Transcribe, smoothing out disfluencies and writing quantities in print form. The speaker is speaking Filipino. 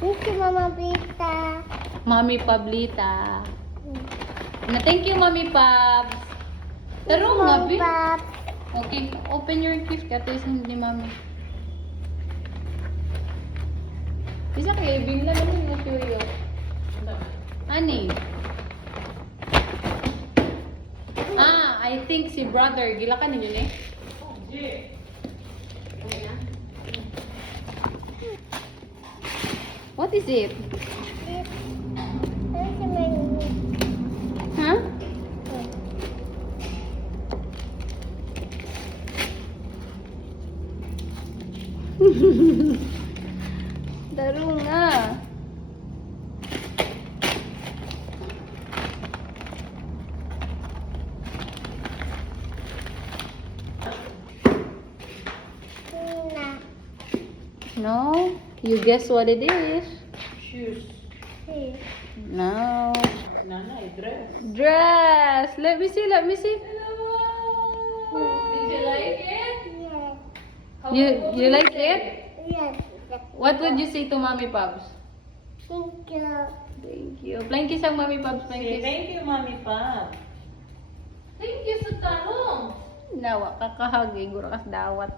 Thank you, Mama Bita. Mami Pablita. Na thank you, Mami Pabs. Tarong nga, Bi. Pop. Okay, open your gift. Kato isang ni Mami. Isa kayo, bingla naman yung material. Ani? I think si brother. Gila ka ninyo eh? What is it? Huh? Daro nga. No? You guess what it is? Shoes. No. Nanay, dress. Dress. Let me see. Let me see. Did you like it? You like it? Yes. What would you say to Mommy Pabs? Thank you. Thank you. Plain kiss ang Mommy Pabs. Plain Say kiss. thank you, Mommy Pop. Thank you sa tanong. Dawa, kakahagi. Gura kas dawat.